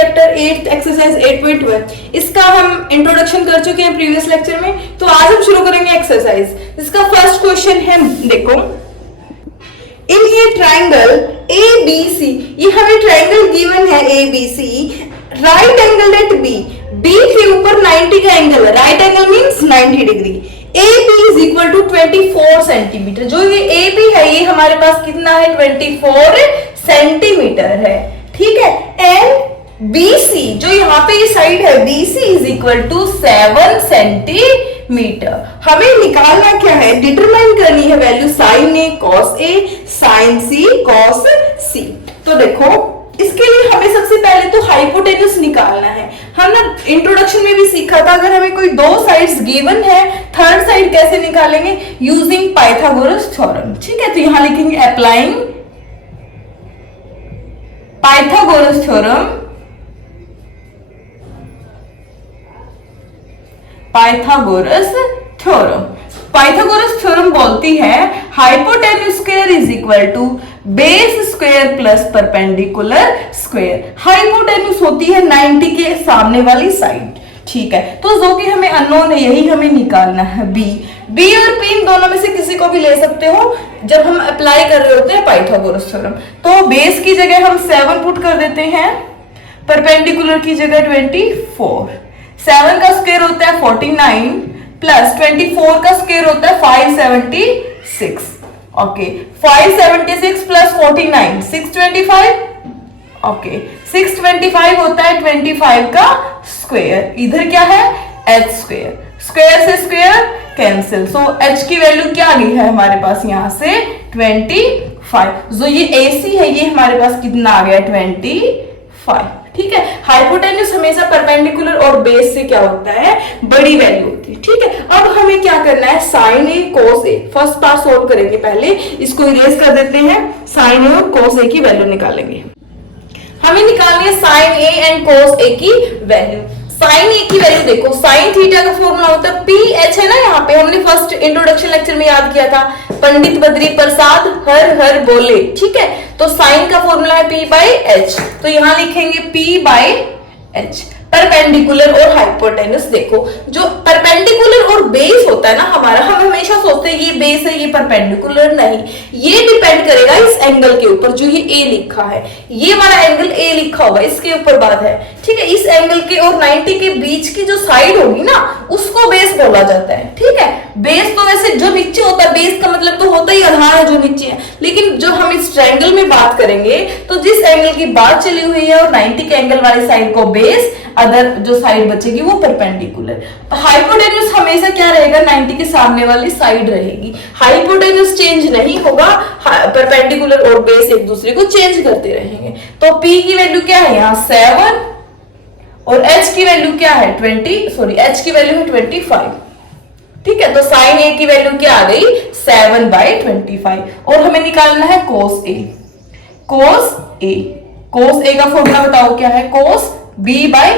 Chapter 8 exercise 8.1 इसका हम introduction कर चुके हैं प्रीवियस लेक्चर में। तो आज हम शुरू करेंगे एक्सरसाइज। इसका फर्स्ट क्वेश्चन है, देखो, इन ये ट्राइंगल ए बी सी, ये हमें ट्राइंगल गिवन है A B C, right angle at B, B के ऊपर 90 का एंगल है, right angle means 90 degree, A B is equal to 24 centimetre. जो ये ए बी है ये हमारे पास कितना है, 24 सेंटीमीटर है, ठीक है। एंड बी सी, जो यहाँ पे ये साइड है, B C is equal to 7 centimetre. हमें निकालना क्या है, डिटरमाइन करनी है value sine A cos A, sine C cos C. तो देखो, इसके लिए हमें सबसे पहले तो हाइपोटेन्यूज निकालना है। हम ना इंट्रोडक्शन में भी सीखा था, अगर हमें कोई दो साइड्स गिवन है, थर्ड साइड कैसे निकालेंगे, यूजिंग पाइथागोरस थ्योरम, ठीक है। तो यहां लिखेंगे applying Pythagoras theorem, Pythagoras theorem. Pythagoras theorem बोलती है hypotenuse square is equal to base square plus perpendicular square. Hypotenuse होती है 90 के सामने वाली साइड, ठीक है। तो जो कि हमें अननोन है यही हमें निकालना है, बी। बी और पी इन दोनों में से किसी को भी ले सकते हो जब हम अप्लाई कर रहे होते हैं पाइथागोरस थ्योरम। तो बेस की जगह हम 7 पुट कर देते हैं, परपेंडिकुलर की जगह 24, 7 का स्क्वायर होता है 49 प्लस 24 का स्क्वायर होता है 576, ओके। 576 plus 49 625, okay. 625 होता है 25 का स्क्वायर, इधर क्या है h स्क्वायर, स्क्वायर से स्क्वायर कैंसिल, सो h की वैल्यू क्या आ गई है हमारे पास यहां से 25। जो ये AC है ये हमारे पास कितना आ गया 25, ठीक है। हाइपोटेन्यूज हमेशा परपेंडिकुलर और बेस से क्या होता है, बड़ी वैल्यू होती है, ठीक है। अब हमें क्या करना है, साइन ए कोस ए, फर्स्ट पार्ट सोल्व करेंगे, पहले इसको इरेज कर देते हैं, साइन ए और कोस ए की वैल्यू निकालेंगे। हमें निकालनी है साइन ए एंड कोस ए की वैल्यू। साइन ए की वैल्यू देखो, साइन थीटा का फॉर्मूला होता है पी एच, है ना, यहाँ पे हमने फर्स्ट इंट्रोडक्शन लेक्चर में याद किया था, पंडित बद्री प्रसाद हर हर बोले, ठीक है। तो साइन का फॉर्मूला है पी बाई एच, तो यहां लिखेंगे पी बाई एच। परपेंडिकुलर और हाइपोटेन्यूज, देखो जो परपेंडिकुलर और बेस होता है ना हमारा, हम हमेशा सोचते हैं ये बेस है ये परपेंडिकुलर, नहीं, ये डिपेंड करेगा इस एंगल के ऊपर, जो ये ए लिखा है, ये वाला एंगल ए लिखा होगा, इसके ऊपर बात है, ठीक है। इस एंगल के और 90 के बीच की जो साइड होगी ना उसको बेस बोला जाता है, ठीक है। बेस तो वैसे जो नीचे होता है, बेस का मतलब तो होता ही आधार है जो नीचे है, लेकिन जो हम इस ट्रायंगल में बात करेंगे तो जिस एंगल की बात चली हुई है और 90 के एंगल वाली साइड को बेस, अदर जो साइड बचेगी वो परपेंडिकुलर। हाइपोटेन्यूज हमेशा क्या रहेगा, 90 के सामने वाली साइड रहेगी, हाइपोटेन्यूज चेंज नहीं होगा, परपेंडिकुलर और बेस एक दूसरे को चेंज करते रहेंगे। तो P की वैल्यू क्या है यहाँ 7 और H की वैल्यू क्या है H की वैल्यू है 25, ठीक है। तो साइन ए की वैल्यू क्या आ गई 7/25 और हमें निकालना है कोस ए। कोस ए का फॉर्मूला बताओ क्या है, cos b by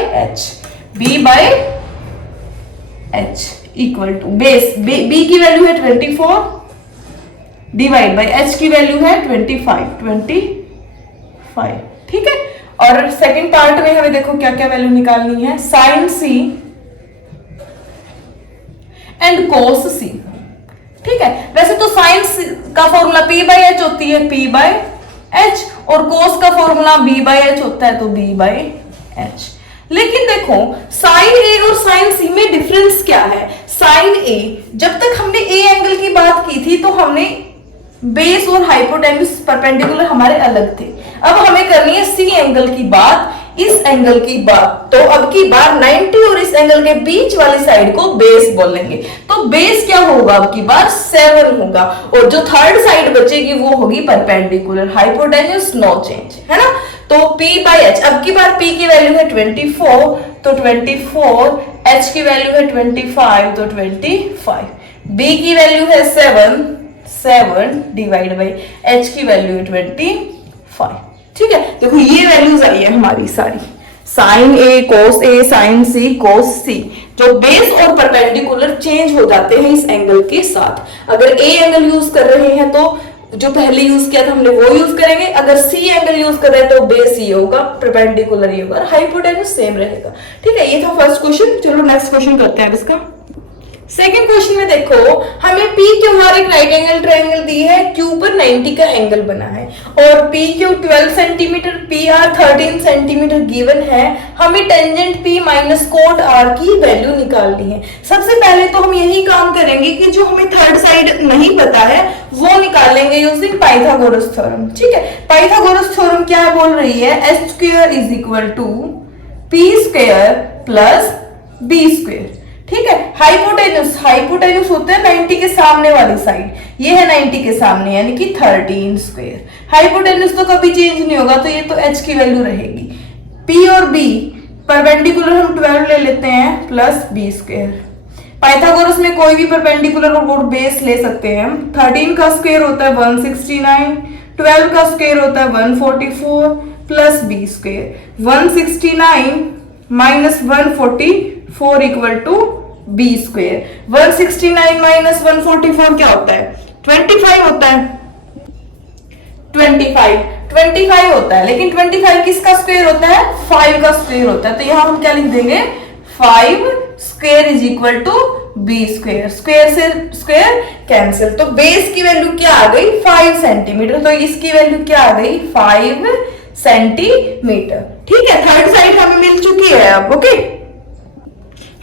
H equal to base, b की वैल्यू है 24 डिवाइड बाई h की वैल्यू है 25, ठीक है। और सेकंड पार्ट में हमें देखो क्या क्या वैल्यू निकालनी है, साइन सी एंड कोस सी, ठीक है। वैसे तो साइन का फॉर्मूला p बाई एच होती है, p बाई एच, और कोस का फॉर्मूला b बाई एच होता है, तो b बाई एच। लेकिन देखो साइन ए और साइन सी में डिफरेंस क्या है। साइन ए, जब तक हमने ए एंगल की बात की थी तो हमने बेस और हाइपोटेन्यूज परपेंडिकुलर हमारे अलग थे, अब हमें करनी है सी एंगल की बात, इस एंगल की बात। तो अब की बार 90 और इस एंगल के बीच वाली साइड को बेस बोलेंगे, तो बेस क्या होगा अब की बार 7 होगा, और जो थर्ड साइड बचेगी वो होगी परपेंडिकुलर, हाइपोटेन्यूज नो चेंज, है ना। तो P बाई एच, अब की बार P की वैल्यू है 24, तो 24, H की वैल्यू है 25, तो 25, B की वैल्यू है 7 डिवाइड बाई H की वैल्यू है 25, ठीक है। देखो ये वैल्यूज आई है हमारी सारी, साइन ए कोस ए, साइन सी कोस सी, जो बेस और परपेंडिकुलर चेंज हो जाते हैं इस एंगल के साथ। अगर ए एंगल यूज कर रहे हैं तो जो पहले यूज किया था हमने वो यूज करेंगे। अगर सी एंगल यूज कर रहे हैं तो बेस ये होगा, परपेंडिकुलर ये होगा, हाइपोटेन्यूज सेम रहेगा। ठीक है, ये था फर्स्ट क्वेश्चन। चलो नेक्स्ट क्वेश्चन करते हैं इसका। सेकेंड क्वेश्चन में देखो, हमें पी क्यू आर एक राइट एंगल ट्रायंगल दी है, क्यू पर 90 का एंगल बना है और P Q 12 centimetre, P R 13 centimetre given है। हमें tangent P minus cot R की वैल्यू निकालनी है। सबसे पहले तो हम यही काम करेंगे कि जो हमें थर्ड साइड नहीं पता है वो निकालेंगे यूजिंग पाइथागोरस थ्योरम। ठीक है, पाइथागोरस थ्योरम क्या बोल रही है, H square is equal to P square plus B square. ठीक है, हाइपोटेन्यूज होता है 90 के सामने वाली साइड, ये है 90 के सामने यानी कि 13 स्क्वायर। हाइपोटेन्यूज तो कभी चेंज नहीं होगा तो ये तो h की वैल्यू रहेगी। p और b परपेंडिकुलर हम 12 ले लेते हैं प्लस b स्क्वायर। पाइथागोरस में कोई भी परपेंडिकुलर और बेस ले सकते हैं हम। 13 का स्क्वायर होता है 169, 12 का स्क्वायर होता है 144 plus b square. 169 minus 144 equal to B square. 169 minus 144 क्या होता है, 25 होता है। 25 होता है, लेकिन 25 किसका स्क्वायर होता है, 5 का स्क्वायर होता है। तो यहां हम क्या लिख देंगे, 5 square is equal to B square. Square से स्क्वायर कैंसिल, तो बेस की वैल्यू क्या आ गई, 5 सेंटीमीटर। तो इसकी वैल्यू क्या आ गई, 5 सेंटीमीटर। ठीक है, थर्ड साइड हमें मिल चुकी है अब। ओके,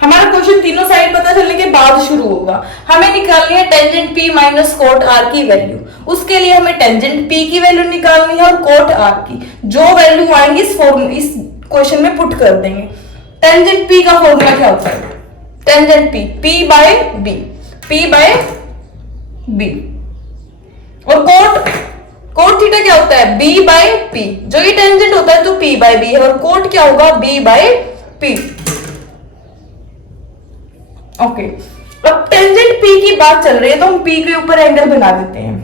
हमारा क्वेश्चन तीनों साइड पता चलने के बाद शुरू होगा। हमें निकालनी है tangent P minus cot R की वैल्यू। उसके लिए हमें टेंजेंट P की वैल्यू निकालनी है और कोट R की। जो वैल्यू आएंगी इस क्वेश्चन में पुट कर देंगे। टेंजेंट P का फॉर्मूला क्या होता है, tangent P by B, P by B. और कोट थीटा क्या होता है, B बाय P। जो ये टेंजेंट होता है तो P बाय B है और कोट क्या होगा, B बाय P। ओके, अब टेंजेंट P की बात चल रही है तो हम P के ऊपर एंगल बना देते हैं।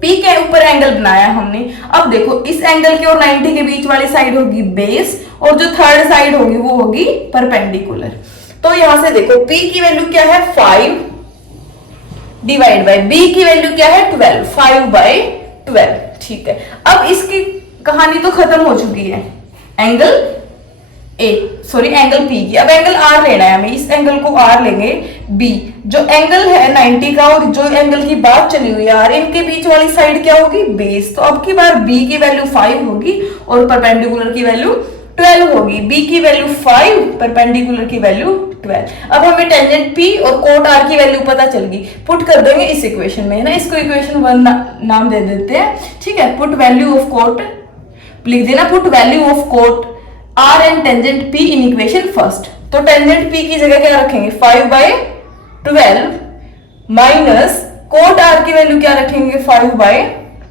P के ऊपर एंगल बनाया हमने। अब देखो, इस एंगल के और 90 के बीच वाली साइड होगी बेस और जो थर्ड साइड होगी वो होगी परपेंडिकुलर। तो यहां से देखो P की वैल्यू क्या है, 5 डिवाइड बाय B की वैल्यू क्या है, 12, 5 बाय 12। ठीक है, अब इसकी कहानी तो खत्म हो चुकी है, एंगल एंगल P की। अब एंगल R लेना है हमें, इस एंगल को R लेंगे। B जो एंगल है 90 का और जो एंगल की बात चली हुई है R, इनके बीच वाली साइड क्या होगी, बेस। तो अब की बार B की वैल्यू 5 होगी और परपेंडिकुलर की वैल्यू 12 होगी। B की वैल्यू 5, परपेंडिकुलर की वैल्यू 12। अब हमें टेंजेंट P और कोट R की वैल्यू पता चल गई, पुट कर देंगे इस इक्वेशन में, है ना। इसको इक्वेशन 1 नाम दे देते हैं। ठीक है, पुट वैल्यू ऑफ कोट लिख देना, put value of cot R and tangent P in equation first. तो टेंजेंट P की जगह क्या रखेंगे, 5 बाय 12 माइनस कोट R की वैल्यू क्या रखेंगे, 5 बाय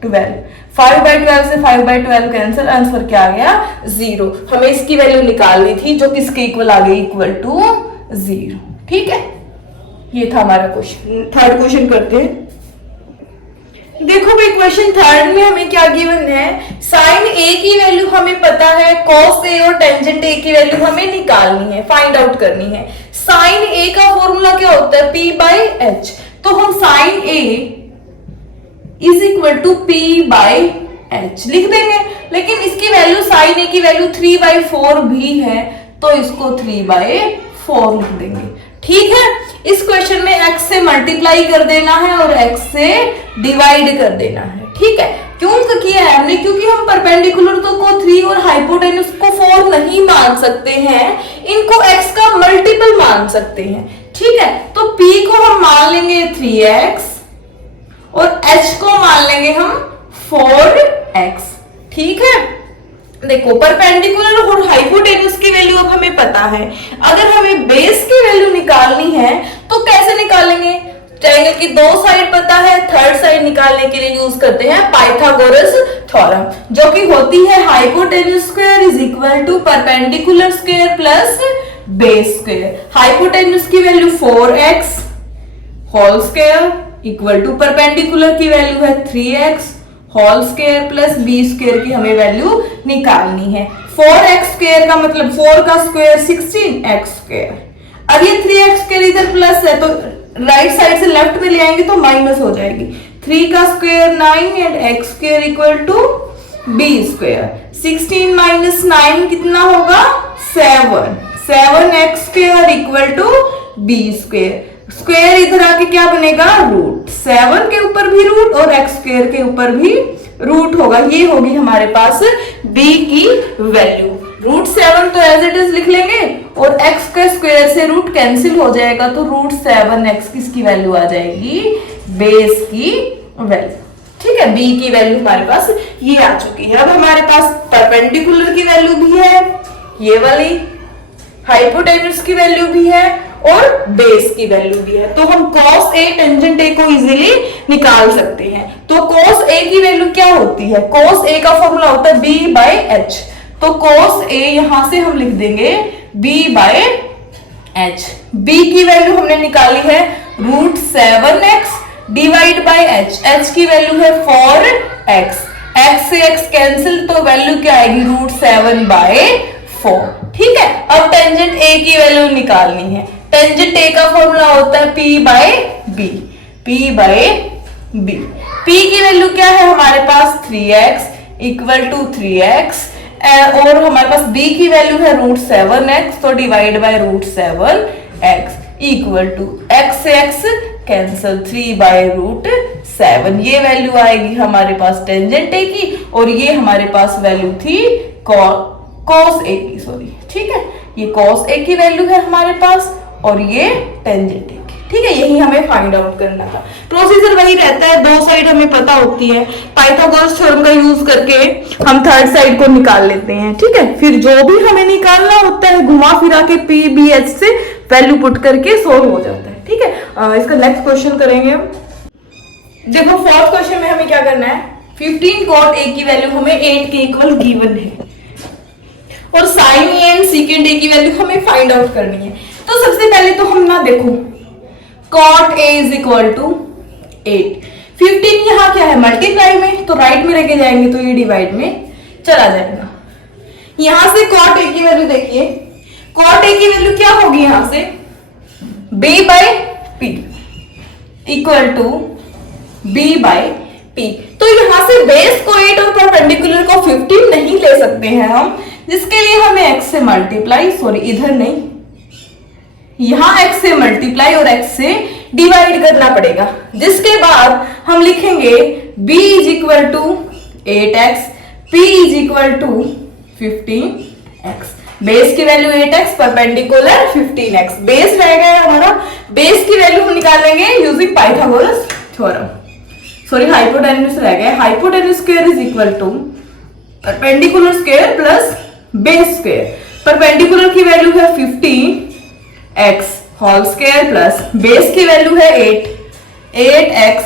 12। 5 बाय 12 से 5 बाय 12 कैंसिल, आंसर क्या आ गया, 0। हमें इसकी वैल्यू निकालनी थी जो किसके इक्वल आ गई, इक्वल टू 0। ठीक है, ये था हमारा क्वेश्चन। थर्ड क्वेश्चन करते हैं। देखो भाई, क्वेश्चन थर्ड में हमें क्या गिवन है, साइन ए की वैल्यू हमें पता है, कॉस ए और टेंजेंट ए की वैल्यू हमें निकालनी है, फाइंड आउट करनी है। साइन ए का फॉर्मूला क्या होता है, P बाय H। तो हम sine A is equal to P by H लिख देंगे, लेकिन इसकी वैल्यू साइन ए की वैल्यू 3/4 भी है तो इसको 3/4 लिख देंगे। ठीक है, इस क्वेश्चन में x से मल्टीप्लाई कर देना है और x से डिवाइड कर देना है। ठीक है, क्यों किया है हमने, क्योंकि हम परपेंडिकुलर तो को 3 और हाइपोटेन्यूज को 4 नहीं मान सकते हैं, इनको x का मल्टीपल मान सकते हैं। ठीक है, तो p को हम मान लेंगे 3x और h को मान लेंगे हम 4x। ठीक है, देखो परपेंडिकुलर और हाइपोटेन्यूज की वैल्यू अब हमें पता है। अगर हमें बेस की वैल्यू निकालनी है तो कैसे निकालेंगे, ट्रायंगल की दो साइड पता है, थर्ड साइड निकालने के लिए यूज करते हैं पाइथागोरस थ्योरम, जो कि होती है hypotenuse square is equal to perpendicular square plus base square. Hypotenuse की value 4x whole square equal to perpendicular की वैल्यू है 3x whole square plus B square की हमें वैल्यू निकालनी है। 4x स्क्वायर का मतलब 4 का स्क्वायर 16x स्क्वायर। अब ये 3x स्क्वायर इधर प्लस है तो राइट साइड से लेफ्ट में ले आएंगे तो माइनस हो जाएगी। 3 का square 9 and x square equal to b square. 16 minus 9 कितना होगा 7। 7x square equal to b square. Square इधर आके क्या बनेगा रूट। 7 के ऊपर भी रूट और x स्क्वायर के ऊपर भी रूट होगा। ये होगी हमारे पास b की वैल्यू। रूट 7 तो एज इट इज लिख लेंगे और x के स्क्वायर से रूट कैंसिल हो जाएगा तो रूट 7x किसकी वैल्यू आ जाएगी बेस की वैल्यू। ठीक है, b की वैल्यू हमारे पास ये आ चुकी है। अब हमारे पास परपेंडिकुलर की वैल्यू भी है, ये वाली हाइपोटेन्यूज की वैल्यू भी है और बेस की वैल्यू भी है। तो हम cos a टेंजेंट a को इजीली निकाल सकते हैं। तो cos a की वैल्यू क्या होती है, cos a का फॉर्मूला होता है b बाय h। तो cos a यहां से हम लिख देंगे b बाय h। b की वैल्यू हमने निकाली है root 7x divide by h। h की वैल्यू है 4x। x से x कैंसिल तो वैल्यू क्या आएगी रूट 7 बाय 4। ठीक है, अब टेंजेंट a की वैल्यू निकालनी है। टेंजेंट a का फॉर्मूला होता है p by b। p by b। p की वैल्यू क्या है हमारे पास 3x इक्वल टू 3x और हमारे पास b की वैल्यू है रूट 7x तो divide by root 7x equal to x से x कैंसल 3 बाय रूट 7। ये वैल्यू आएगी हमारे पास टेंजेंट a की और ये हमारे पास वैल्यू थी cos a की, सॉरी। ठीक है, ये cos a की वैल्यू है हमारे पास और ये टेंजेंट a की। ठीक है, यही हमें फाइंड आउट करना था। प्रोसीजर वही रहता है, दो साइड हमें पता होती है, पाइथागोरस थ्योरम का यूज करके हम थर्ड साइड को निकाल लेते हैं। ठीक है, फिर जो भी हमें निकालना होता है घुमा फिरा के p b h से वैल्यू पुट करके सोल्व हो जाता है। ठीक है, इसका नेक्स्ट क्वेश्चन करेंगे हम। देखो फोर्थ क्वेश्चन में हमें क्या करना है, 15 cot a की वैल्यू हमें 8 के इक्वल गिवन है और sin a and secant a की वैल्यू हमें फाइंड आउट करनी है। तो सबसे पहले तो हम ना देखो cot a is equal to 8। 15 यहाँ क्या है मल्टीप्लाई में, तो राइट में लेके जाएंगे तो ये डिवाइड में चला जाएगा। यहां से cot a की वैल्यू देखिए, cot a की वैल्यू क्या होगी यहां से b by p equal to b by p। तो यहां से बेस को 8 और परपेंडिकुलर को 15 नहीं ले सकते हैं हम, जिसके लिए हमें x से मल्टीप्लाई, सॉरी इधर नहीं, यहां x से मल्टीप्लाई और x से डिवाइड करना पड़ेगा। जिसके बाद हम लिखेंगे b is equal to 8x, p is equal to 15x। Base की value 8x, perpendicular 15x। Base रह गया हमारा, बेस की वैल्यू हम निकालेंगे using Pythagoras theorem, sorry hypotenuse रह गया। Hypotenuse square is equal to perpendicular square plus base square. Perpendicular की वैल्यू है 15x whole square plus base की वैल्यू है 8x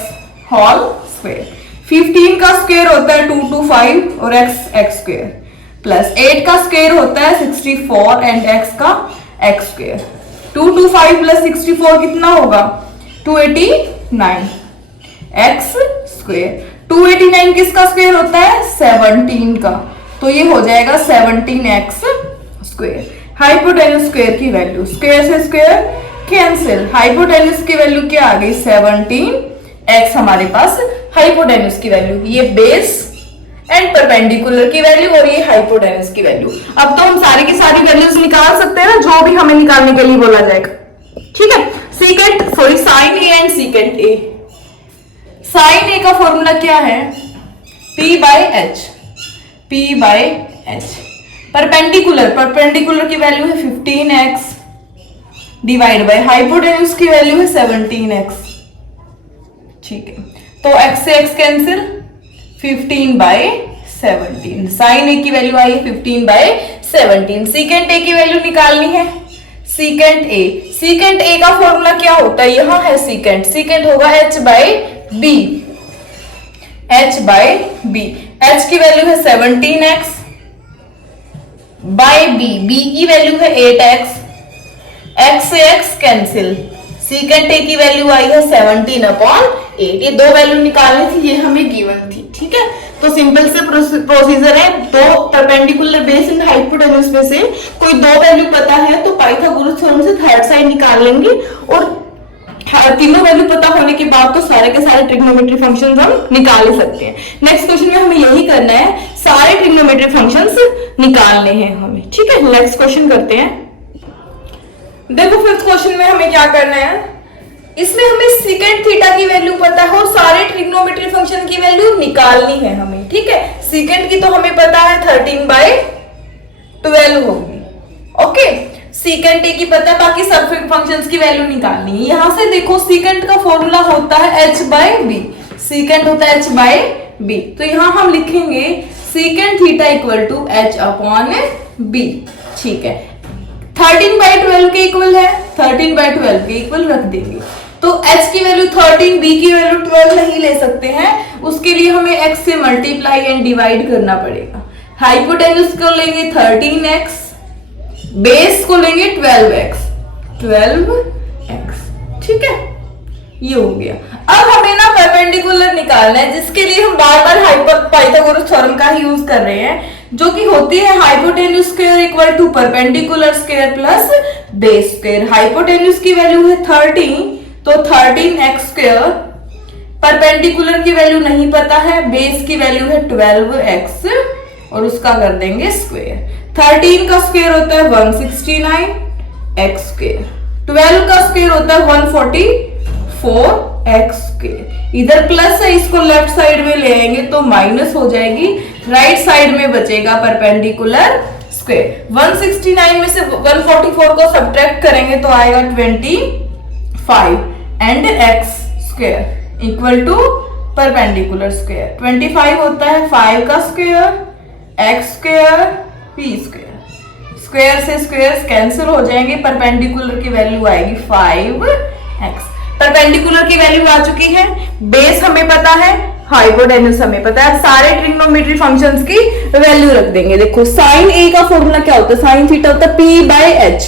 होल स्क्वायर। 15 का स्क्वायर होता है 225 और x स्क्वायर प्लस 8 का स्क्वायर होता है 64 एंड x का x स्क्वायर। 225 प्लस 64 कितना होगा 289 x स्क्वायर। 289 किसका स्क्वायर होता है 17 का, तो ये हो जाएगा 17x स्क्वायर। हाइपोटेन्यूज स्क्वायर की वैल्यू, स्क्वायर से स्क्वायर कैंसिल, हाइपोटेन्यूज की वैल्यू क्या आ गई 17x हमारे पास हाइपोटेन्यूज की वैल्यू। ये बेस एंड परपेंडिकुलर की वैल्यू और ये हाइपोटेन्यूज की वैल्यू। अब तो हम सारी की सारी वैल्यूज निकाल सकते हैं ना, जो भी हमें निकालने के लिए बोला जाएगा। ठीक है, secant sorry sine A and secant A. Sine A का फॉर्मूला क्या है p by h, p by h। Perpendicular की वैल्यू है 15x डिवाइड बाय हाइपोटेन्यूज की वैल्यू है 17x। ठीक है, तो x से x cancel 15 by 17। Sine A की वैल्यू आई है 15 बाय 17। सीकेंट ए की वैल्यू निकालनी है, सीकेंट ए का फॉर्मूला क्या होता है, यहां है सीकेंट होगा h by b, h by b। h की वैल्यू है 17x बाय b की वैल्यू है 8x, x से x कैंसिल, सीकेंट ए की वैल्यू आई है 17/8। ये दो वैल्यू निकालनी थी, ये हमें गिवन थी। ठीक है, तो सिंपल से प्रोसीजर है, दो परपेंडिकुलर बेस एंड हाइपोटेन्यूज में से कोई दो वैल्यू पता है तो पाइथागोरस थ्योरम से थर्ड साइड निकाल लेंगे और तीनों वैल्यू पता होने के बाद तो सारे के सारे ट्रिग्नोमेट्री फंक्शंस हम निकाल ही सकते हैं। नेक्स्ट क्वेश्चन में हमें यही करना है, सारे ट्रिग्नोमेट्री फंक्शंस निकालने हैं हमें। ठीक है, नेक्स्ट क्वेश्चन करते हैं। देखो फिफ्थ क्वेश्चन में हमें क्या करना है, इसमें हमें सेकेंड थीटा की वैल्यू पता है और सारे ट्रिग्नोमेट्री फंक्शन की वैल्यू निकालनी है हमें। ठीक है, सेकेंड की तो हमें पता है 13/12 होगी। ओके, सेकेंड ए की पता है, बाकी सब फंक्शंस की वैल्यू निकालनी है। यहां से देखो सेकेंड का फॉर्मूला होता है h/b, सेकेंड होता है h/b, तो यहां हम लिखेंगे second theta equal to h/b। ठीक है, 13/12 के इक्वल है, 13/12 के इक्वल रख देंगे। तो h की वैल्यू 13, b की वैल्यू 12 नहीं ले सकते हैं, उसके लिए हमें x से मल्टीप्लाई एंड डिवाइड करना पड़ेगा। हाइपोटेन्यूज को लेंगे 13x, बेस को लेंगे 12x। ठीक है, ये हो गया। अब हमें ना परपेंडिकुलर निकालना है, जिसके लिए हम बार बार पाइथागोरस थ्योरम का ही यूज कर रहे हैं, जो कि होती है hypotenuse square equal to perpendicular square plus base square. Hypotenuse की वैल्यू है 13, तो 13x स्क्वायर, परपेंडिकुलर की वैल्यू नहीं पता है, बेस की वैल्यू है 12x और उसका कर देंगे स्क्वायर। 13 का स्क्वायर होता है 169 x स्क्वायर, 12 का स्क्वायर होता है 144 x स्क्वायर। इधर प्लस है, इसको लेफ्ट साइड में ले आएंगे तो माइनस हो जाएगी, राइट साइड में बचेगा परपेंडिकुलर स्क्वायर। 169 में से 144 को सब्ट्रैक्ट करेंगे तो आएगा 25 and x square equal to perpendicular square. 25 होता है 5 का square, x square, p square. Square से स्क्वायर कैंसिल हो जाएंगे, परपेंडिकुलर की वैल्यू आएगी 5x। परपेंडिकुलर की वैल्यू आ चुकी है, बेस हमें पता है, हाइपोटेन्यूज हमें पता है, सारे ट्रिग्नोमेट्री फंक्शंस की वैल्यू रख देंगे। देखो साइन ए का फॉर्मूला क्या होता है, साइन थीटा होता है p/h,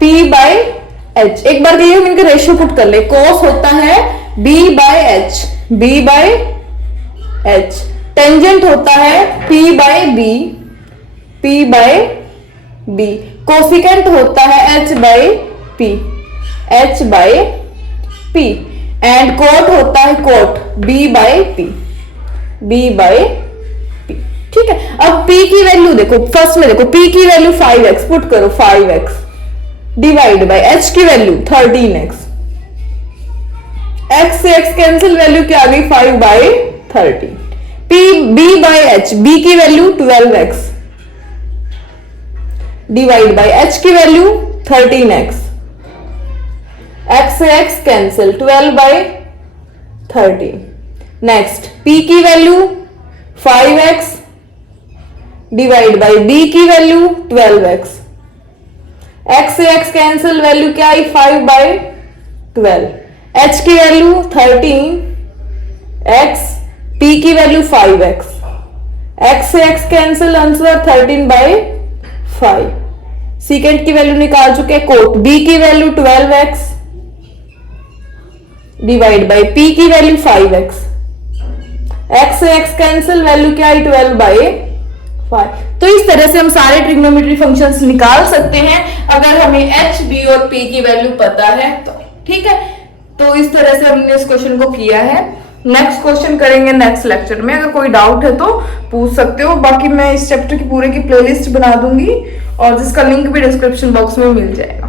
p/h। एक बार ये हम इनके रेशियो पुट कर ले, cos होता है b/h, b/h। टेंजेंट होता है p/b, p/b। कोसिकेंट होता है h/p, h/p। एंड कोट होता है कोट b/p, b/p। ठीक है, अब p की वैल्यू देखो, फर्स्ट में देखो p की वैल्यू 5x पुट करो, 5x डिवाइड बाय h की वैल्यू 13x, x से x कैंसिल, वैल्यू क्या आ गई 5/13। b/h, b की value 12x divide by h की वैल्यू 13x, x से x कैंसिल, 12/13। नेक्स्ट p की value 5x divide by b की वैल्यू 12x, x से x कैंसिल, वैल्यू क्या आई 5/12। h की वैल्यू 13x, p की वैल्यू 5x, x से x कैंसिल, आंसर 13/5। सेकेंड की वैल्यू निकाल चुके हैं, कोट b की value 12x divide by p की वैल्यू 5x, x से x कैंसिल, वैल्यू क्या आई 12/5। तो इस तरह से हम सारे ट्रिग्नोमेट्री फंक्शंस निकाल सकते हैं अगर हमें h, b और p की वैल्यू पता है तो। ठीक है, तो इस तरह से हमने इस क्वेश्चन को किया है। नेक्स्ट क्वेश्चन करेंगे नेक्स्ट लेक्चर में, अगर कोई डाउट है तो पूछ सकते हो। बाकी मैं इस चैप्टर की पूरे की प्लेलिस्ट बना दूंगी और जिसका लिंक भी डिस्क्रिप्शन बॉक्स में मिल जाएगा।